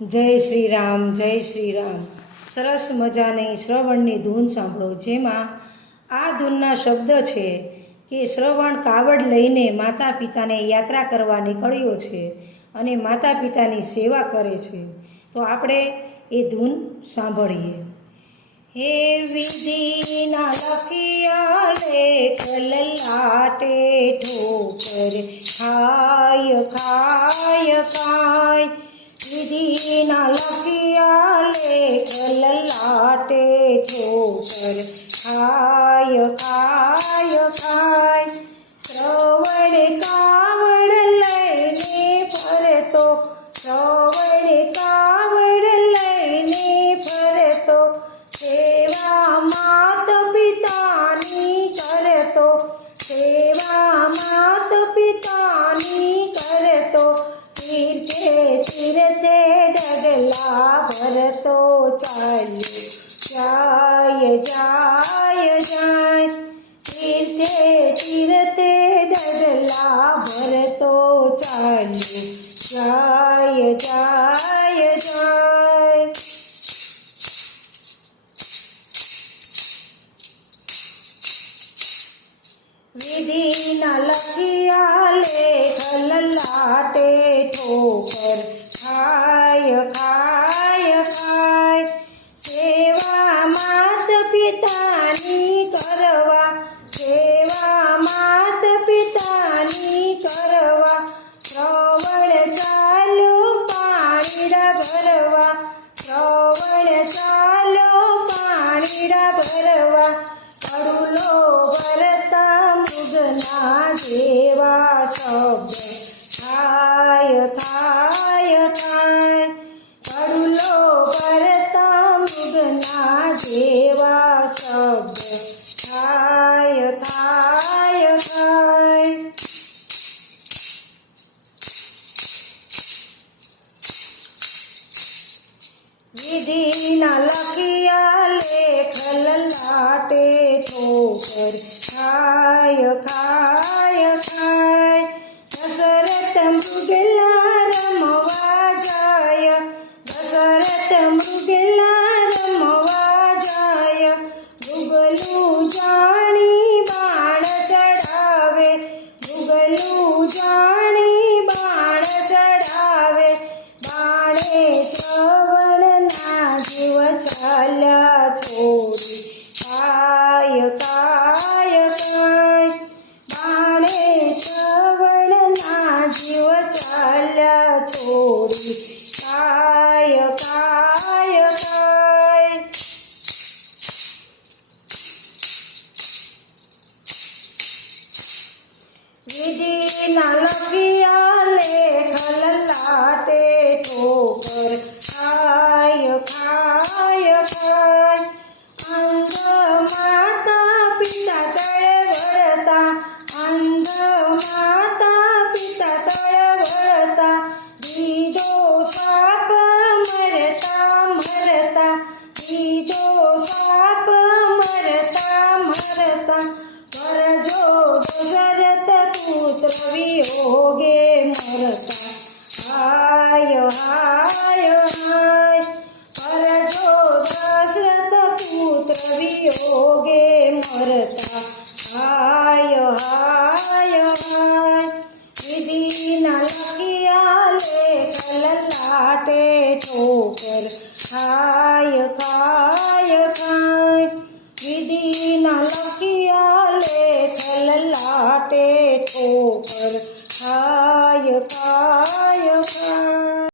જય શ્રી રામ, જય શ્રી રામ. સરસ મજાની શ્રવણની ધૂન સાંભળો, જેમાં આ ધૂનના શબ્દ છે કે શ્રવણ કાવડ લઈને માતા પિતાને યાત્રા કરવા નીકળ્યો છે અને માતા પિતાની સેવા કરે છે. તો આપણે એ ધૂન સાંભળીએ. હે વિધિના લખિયા લેખ લલાટે ઠોકર ખાય ખાય ખાય. વિધિના લખિયા લેખ લલાટે ઠોકર ખાય ખાય ખાય. શ્રવણ કાવડ લઈને ફરતો, શ્રવણ કાવડ લઈને ફરતો, સેવા માત પિતાની કરતો, સેવા માત પિતાની કરતો, તીર્થે તીર્થે ડગલા ભરતો ચાલ્યો જાય જાય જાય. તીર્થે તીર્થે ડગલા ભરતો ચાલ્યો જાય જાય જાય. વિધિના લખિયા લેખ લલાટે ઠોકર ખાય ખાય ખાય. સેવા માત પિતાની કરવા, સેવા માત પિતાની કરવા, શ્રવણ ચાલો પાણીડા ભરવા, શ્રવણ ચાલો પાણીડા ભરવા. કડુલો ભરતા મૃગના જેવા શબ્દ થાય થાય થાય. કડુલો ભરતા મૃગના જેવા શબ્દ થાય થાય થાય. વિધિના લખિયા લેખ લલાટે ઠોકર ખાય ખાય ખાય. દશરથ મૃગલા રમવા જાય, દશરથ મૃગલા રમવા જાય. મૃગલું જાણી બાણ ચડાવે, મૃગલું જાણી બાણ ચડાવે. બાણે શ્રવણના જીવ ચાલ્યા છોડી કાય કાય કાય. બાણે શ્રવણના જીવ ચાલ્યા છોડી કાય કાય કાય. વિધિના લખિયા લેખ લલાટે ઠોકર ખાય ખાય ખાય. અંગ માતા પિતા તળે વળતા, અંગ માતા પિતા તળે વળતા. દીધો સાપ મરતા મરતા, દીધો સાપ મરતા મરતા. કરજો દશરથ પુત્ર વિયોગે મરતા હાય હાય હાય. કરજો દશરથ પુત્ર વિયોગે મરતા હાય હાય હાય. વિધિના લખિયા લેખ લલાટે ઠોકર ખાય ખાય ખાય. વિધિના લખિયા લેખ લલાટે ઠોકર ખાય